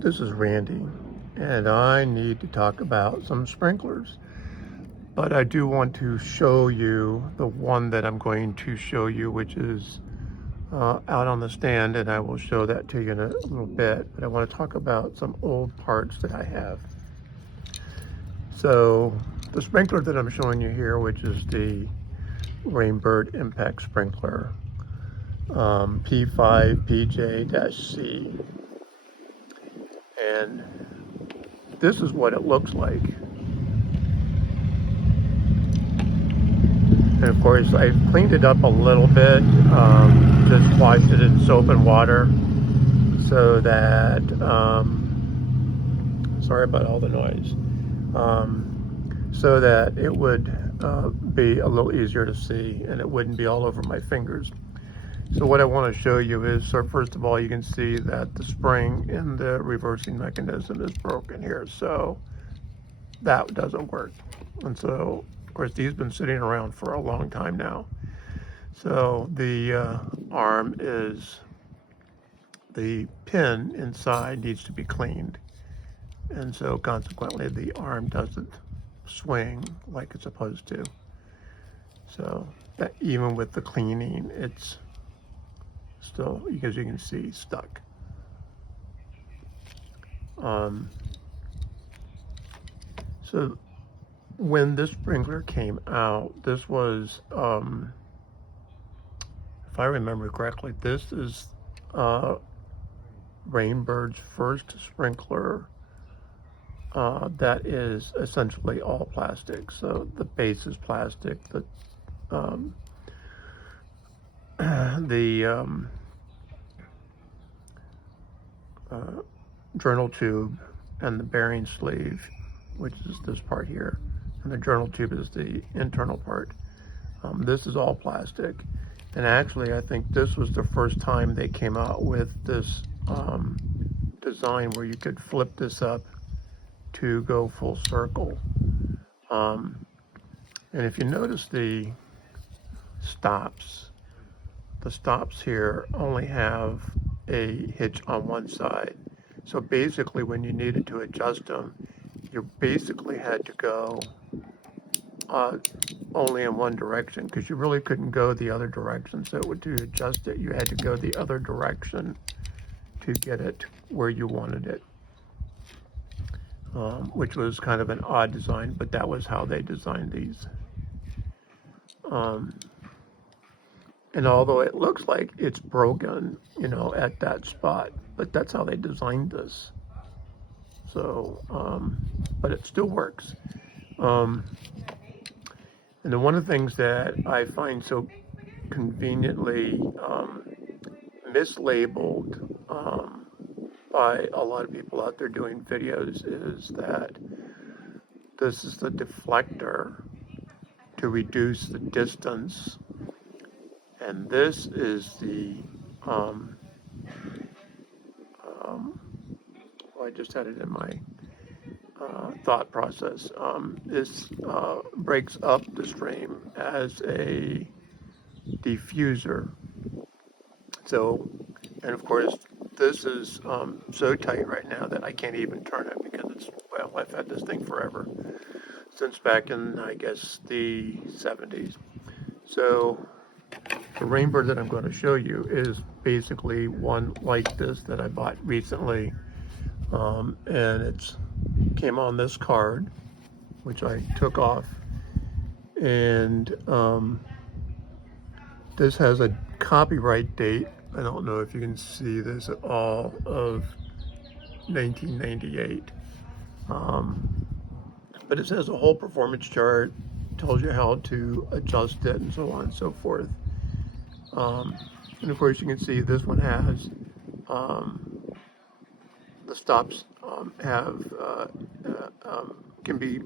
This is Randy, and I need to talk about some sprinklers. But I do want to show you the one that I'm going to show you, which is out on the stand, and I will show that to you in a little bit. But I want to talk about some old parts that I have. So the sprinkler that I'm showing you here, which is the Rainbird Impact Sprinkler, P5-PJ-C. And this is what it looks like. And of course, I've cleaned it up a little bit, just washed it in soap and water so that, sorry about all the noise, so that it would be a little easier to see and it wouldn't be all over my fingers. So what I want to show you is, so first of all, you can see that the spring in the reversing mechanism is broken here. So that doesn't work. And so, of course, these have been sitting around for a long time now. So the arm is, the pin inside needs to be cleaned. And so consequently, the arm doesn't swing like it's supposed to. So that even with the cleaning, it's still, as you can see, stuck. So when this sprinkler came out, this was, if I remember correctly, this is Rainbird's first sprinkler that is essentially all plastic. So the base is plastic, the journal tube and the bearing sleeve, which is this part here, and the journal tube is the internal part. This is all plastic. And actually, I think this was the first time they came out with this design where you could flip this up to go full circle. And if you notice the stops here only have a hitch on one side. So basically, when you needed to adjust them, you basically had to go only in one direction, because you really couldn't go the other direction. So to adjust it, you had to go the other direction to get it where you wanted it, which was kind of an odd design, but that was how they designed these. And although it looks like it's broken, at that spot, but that's how they designed this. So, but it still works. And then one of the things that I find so conveniently mislabeled by a lot of people out there doing videos is that this is the deflector to reduce the distance, and this is the well, I just had it in my thought process. This breaks up the stream as a diffuser. So, and of course, this is so tight right now that I can't even turn it, because it's, well, I've had this thing forever, since back in, I guess, the 70s. So the Rainbird that I'm going to show you is basically one like this that I bought recently, and it's came on this card, which I took off, and this has a copyright date, I don't know if you can see this at all, of 1998. But it says a whole performance chart, tells you how to adjust it and so on and so forth. And of course you can see this one has, the stops can be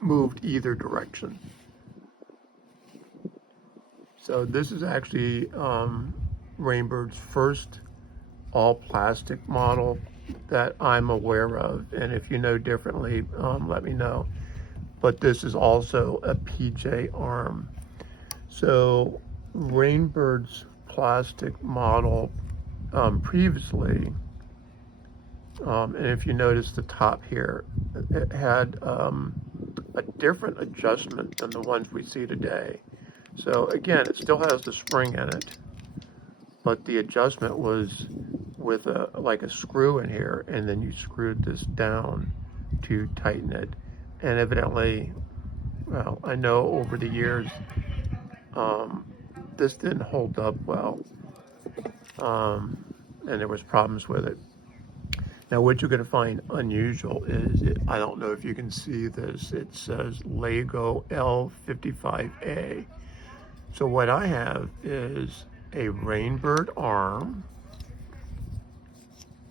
moved either direction. So this is actually Rainbird's first all plastic model that I'm aware of, and if you know differently, let me know. But this is also a PJ arm. So Rainbird's plastic model previously And if you notice the top here, it had a different adjustment than the ones we see today. So again, it still has the spring in it, but the adjustment was with like a screw in here, and then you screwed this down to tighten it. And evidently, well, I know over the years, this didn't hold up well, and there was problems with it. Now, what you're going to find unusual is, I don't know if you can see this, it says Lego L55A. So what I have is a Rainbird arm.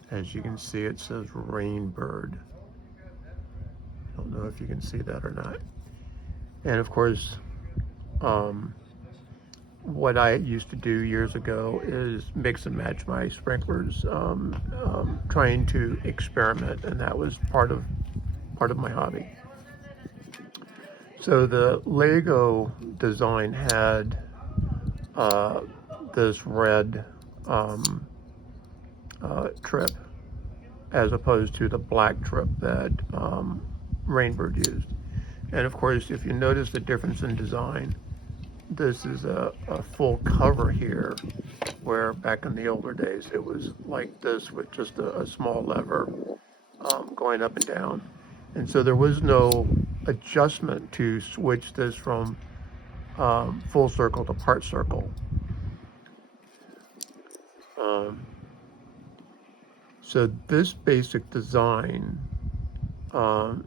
As you can see, it says Rainbird. I don't know if you can see that or not. And of course, what I used to do years ago is mix and match my sprinklers, trying to experiment, and that was part of my hobby. So the Lego design had this red trip, as opposed to the black trip that Rainbird used. And of course, if you notice the difference in design, this is a full cover here, where back in the older days it was like this with just a small lever going up and down. And so there was no adjustment to switch this from full circle to part circle. So this basic design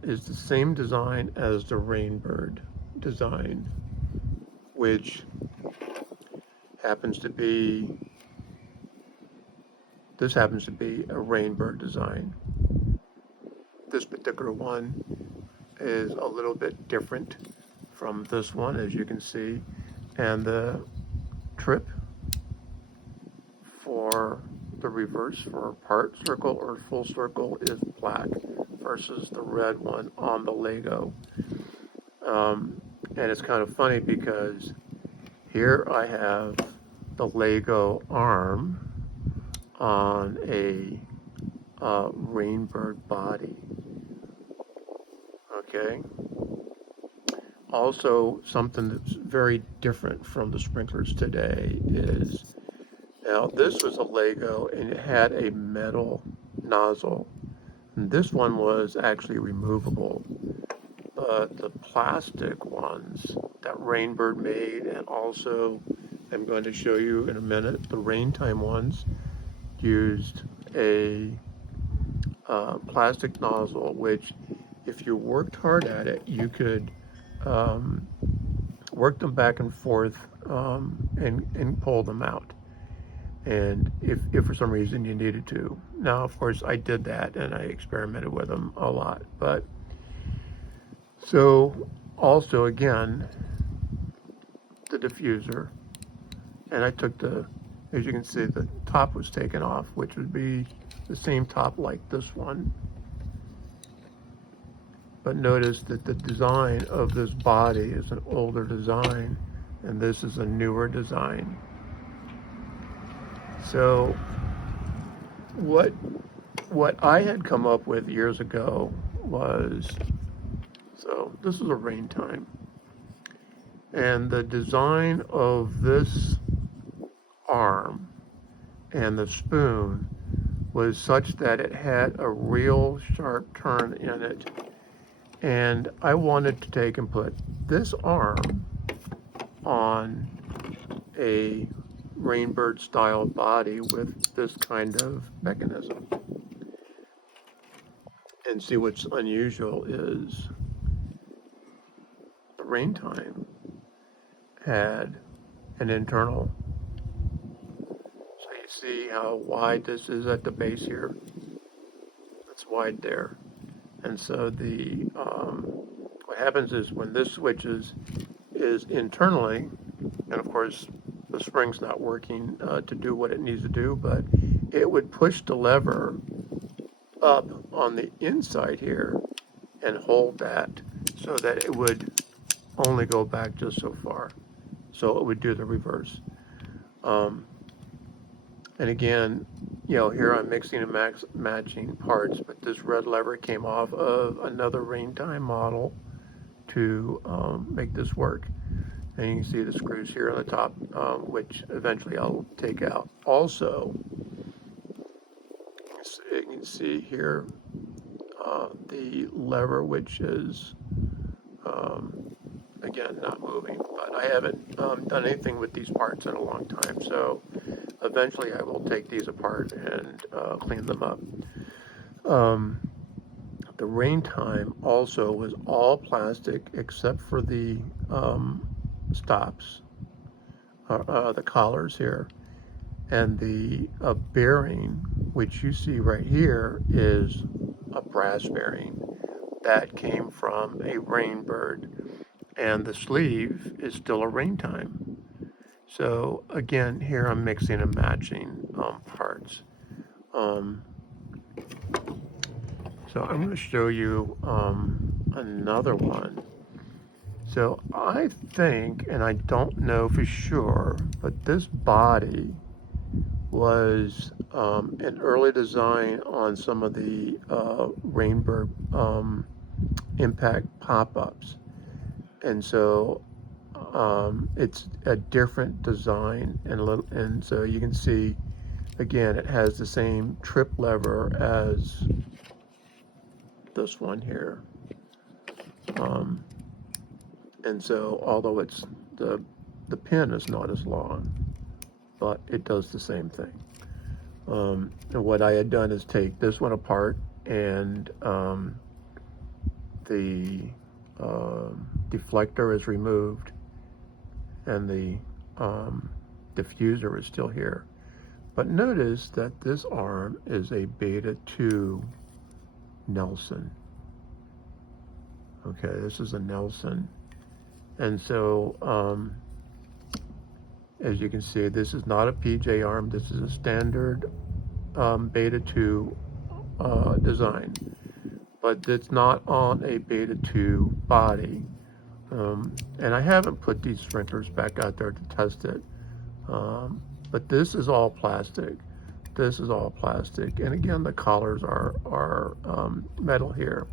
is the same design as the Rainbird design, which happens to be a Rainbird design. This particular one is a little bit different from this one, as you can see, and the trip for the reverse for part circle or full circle is black versus the red one on the Lego. And it's kind of funny because here I have the Lego arm on a Rainbird body. Okay. Also, something that's very different from the sprinklers today is, now this was a Lego and it had a metal nozzle. And this one was actually removable. But the plastic ones that Rainbird made, and also I'm going to show you in a minute, the Raintime ones, used a plastic nozzle, which if you worked hard at it, you could work them back and forth and pull them out. And if for some reason you needed to. Now, of course, I did that and I experimented with them a lot. But so also, again, the diffuser, and I took as you can see, the top was taken off, which would be the same top like this one. But notice that the design of this body is an older design, and this is a newer design. So what I had come up with years ago was, so this is a Raintime, and the design of this arm and the spoon was such that it had a real sharp turn in it. And I wanted to take and put this arm on a Rainbird style body with this kind of mechanism. And see, what's unusual is the Raintime had an internal. So you see how wide this is at the base here? It's wide there. And so what happens is when this switches is internally, and of course the spring's not working to do what it needs to do, but it would push the lever up on the inside here and hold that so that it would only go back just so far. So it would do the reverse. And again, you know, here I'm mixing and matching parts, but this red lever came off of another Raintime model to make this work. And you can see the screws here on the top, which eventually I'll take out. Also, you can see here the lever, which is, again, not moving, but I haven't done anything with these parts in a long time. So eventually I will take these apart and clean them up. The Raintime also was all plastic except for the stops, the collars here. And the bearing, which you see right here, is a brass bearing that came from a Rainbird. And the sleeve is still a Raintime. So again, here I'm mixing and matching parts. So I'm going to show you another one. So I think, and I don't know for sure, but this body was an early design on some of the Rainbird impact pop-ups. And so it's a different design, and so you can see, again, it has the same trip lever as this one here. And so, although it's the pin is not as long, but it does the same thing. And what I had done is take this one apart, and the deflector is removed, and the diffuser is still here. But notice that this arm is a Beta 2 Nelson. Okay, this is a Nelson. And so, as you can see, this is not a PJ arm. This is a standard Beta 2 design. But it's not on a Beta 2 body. And I haven't put these sprinklers back out there to test it. But this is all plastic. This is all plastic. And again, the collars are metal here.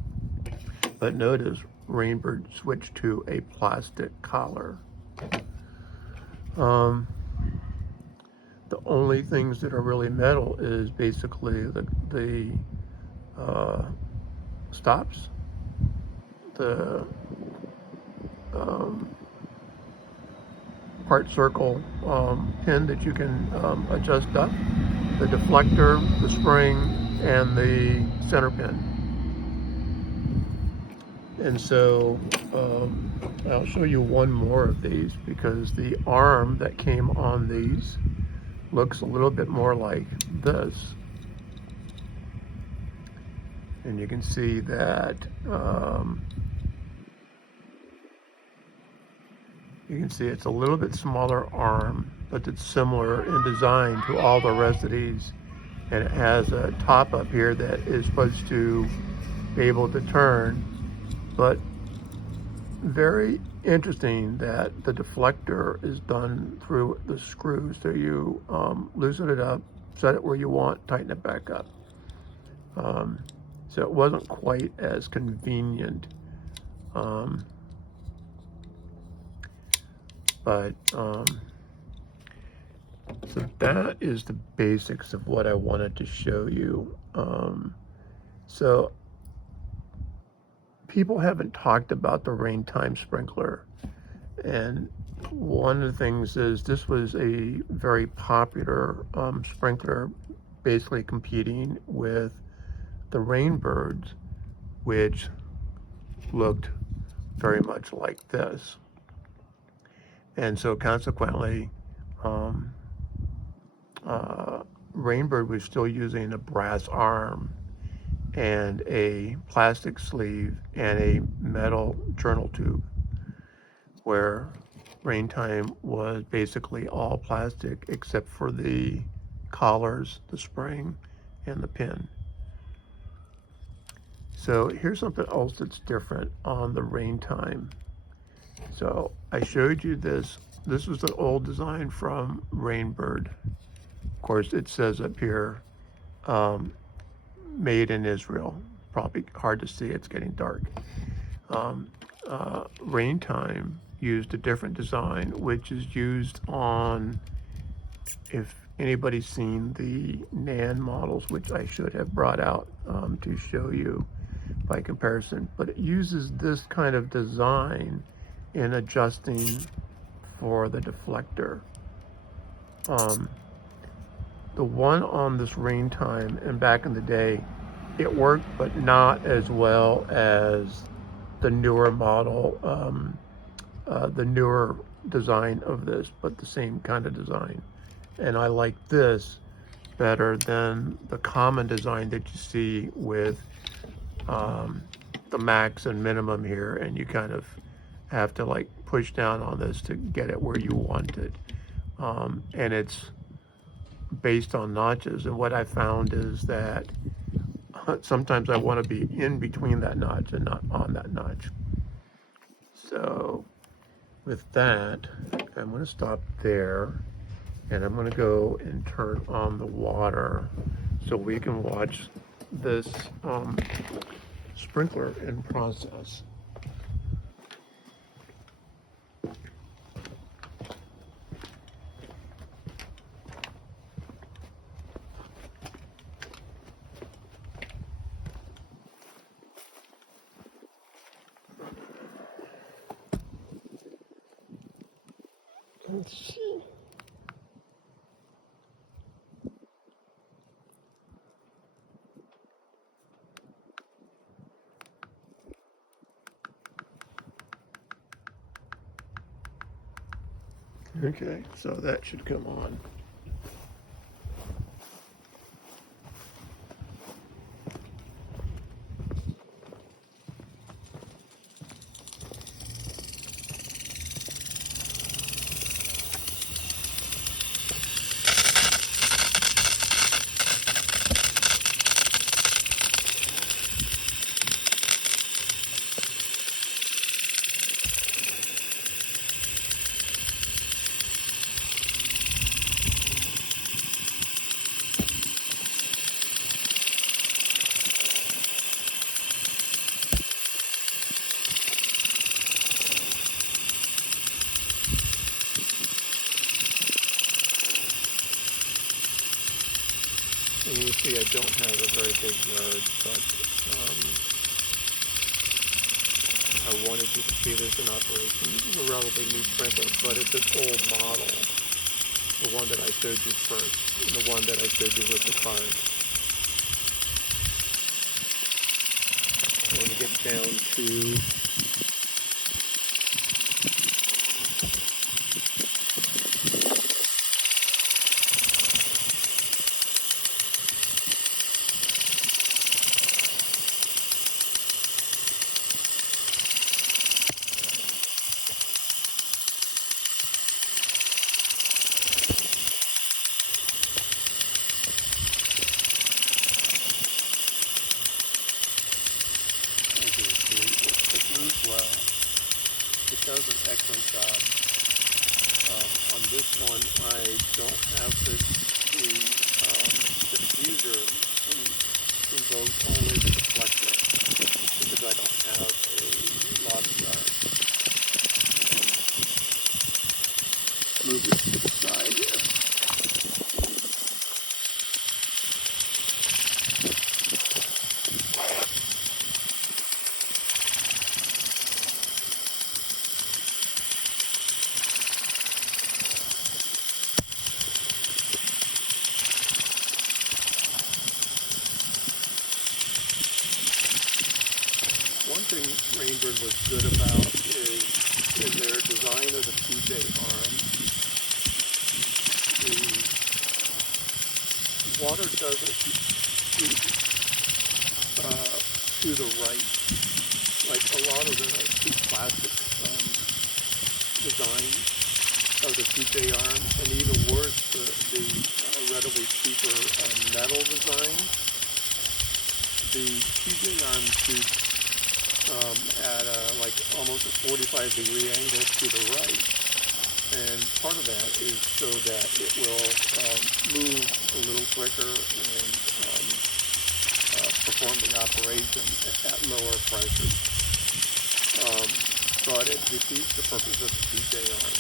But notice Rainbird switched to a plastic collar. The only things that are really metal is basically the stops, the part circle pin that you can adjust up, the deflector, the spring, and the center pin. And so I'll show you one more of these, because the arm that came on these looks a little bit more like this. And you can see that you can see it's a little bit smaller arm, but it's similar in design to all the rest of these. And it has a top up here that is supposed to be able to turn. But very interesting that the deflector is done through the screw. So you loosen it up, set it where you want, tighten it back up. So it wasn't quite as convenient. So that is the basics of what I wanted to show you. So people haven't talked about the Raintime sprinkler, and one of the things is this was a very popular sprinkler, basically competing with the Rainbirds, which looked very much like this. And so consequently, Rainbird was still using a brass arm and a plastic sleeve and a metal journal tube, where Raintime was basically all plastic except for the collars, the spring, and the pin. So here's something else that's different on the Raintime. So I showed you this. This was the old design from Rainbird. Of course, it says up here made in Israel. Probably hard to see, it's getting dark. Raintime used a different design, which is used on, if anybody's seen the NAND models, which I should have brought out to show you by comparison, but it uses this kind of design in adjusting for the deflector. The one on this Raintime, and back in the day, it worked, but not as well as the newer model, the newer design of this, but the same kind of design. And I like this better than the common design that you see with the max and minimum here, and you kind of have to like push down on this to get it where you want it. And it's based on notches, and what I found is that sometimes I want to be in between that notch and not on that notch. So with that, I'm going to stop there, and I'm going to go and turn on the water so we can watch this sprinkler in process. Let's see. Okay, so that should come on. And you see I don't have a very big yard, but I wanted you to see this in operation. This is a relatively new sprinkler, but it's an old model. The one that I showed you first, and the one that I showed you with the card. When you get down to well. It does an excellent job. On this one, I don't have the diffuser invoked, only the deflector, because I don't have a lot of yard. Move it to the side here. One thing Rainbird was good about is in their design of the PJ arm, the water doesn't shoot to the right, like a lot of the cheap plastic design of the PJ arm, and even worse, the relatively cheaper metal design. The PJ arm shoots at like almost a 45-degree angle to the right, and part of that is so that it will move a little quicker and perform the operation at lower pressures. But it defeats the purpose of the PJ arm.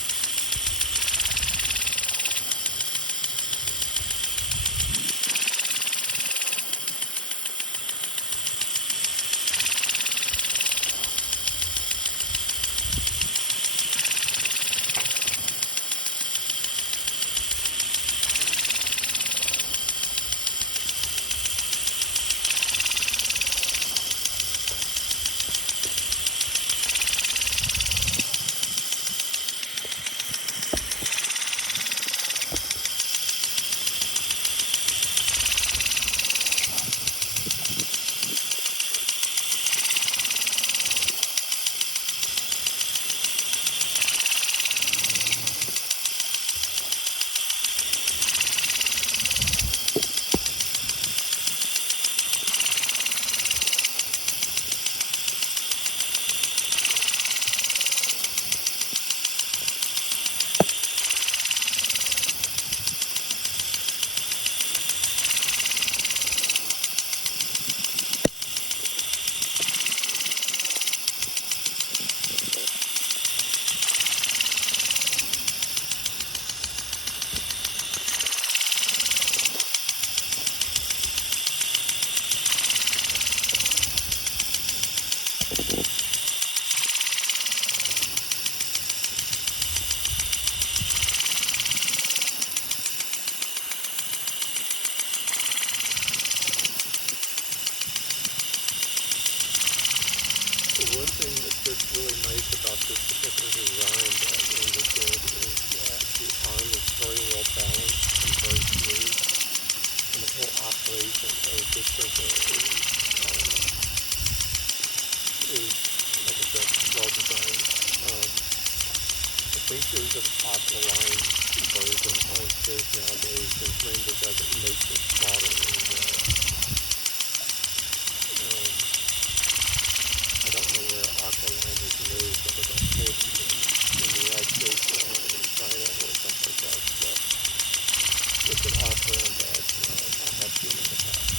One thing that's really nice about this particular design that Elgo did is that the arm is very well balanced and very smooth, and the whole operation of this printer is, like I said, well designed. I think there's an Aqualine version of this nowadays, since Rainbow doesn't make this model anymore. I don't know where Aqualine is made, whether that's made in the United States or in China or someplace else, but it's an off-brand that I have seen in the past.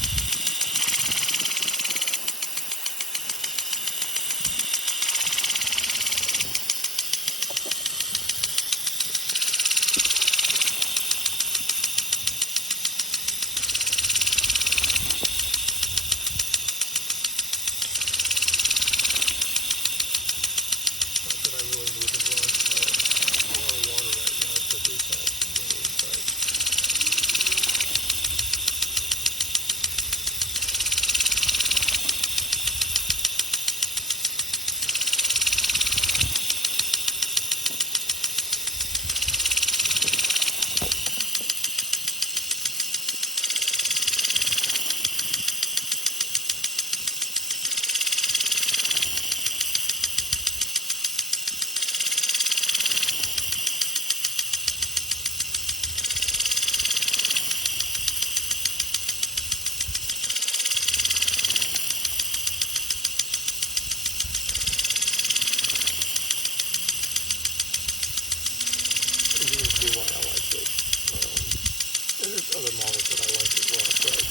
Other models that I like as well, but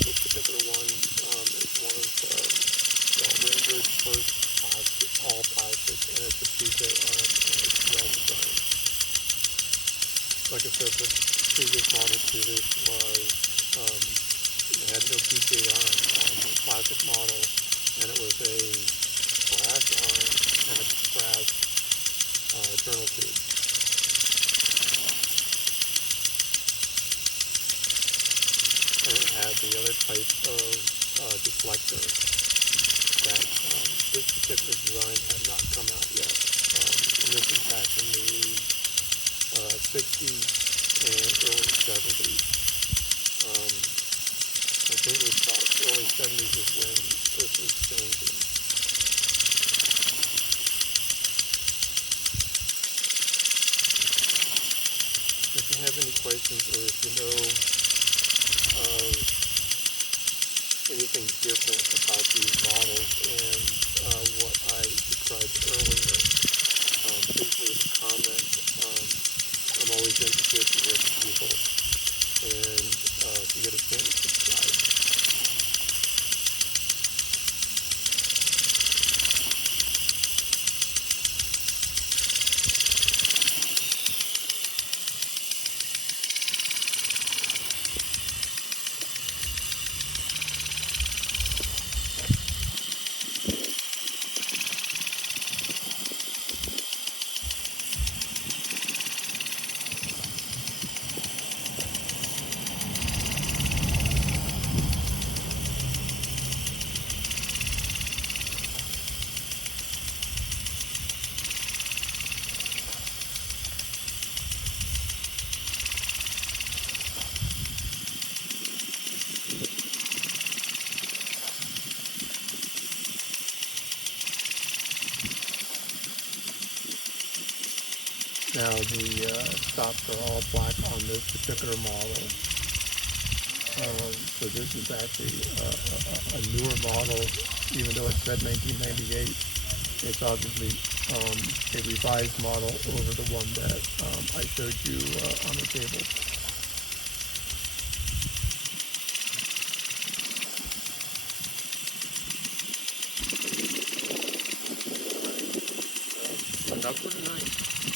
this particular one is one of Rainbow's first all plastic, and it's a PJ arm, and it's well designed. Like I said, the previous model to this was it had no PJ arm on the classic model, and it was a brass arm and a brass journal tube. And it had the other type of deflector that this particular design had not come out yet. And this is back in the 60s and early 70s. I think it was about early 70s is when this was changing. If you have any questions, or if you know of anything different about these models and what I described earlier, please leave a comment. I'm always interested to hear from people, and if you get a chance, subscribe. Now the stops are all black on this particular model. So this is actually a newer model, even though it said 1998. It's obviously a revised model over the one that I showed you on the table. Turned out pretty nice.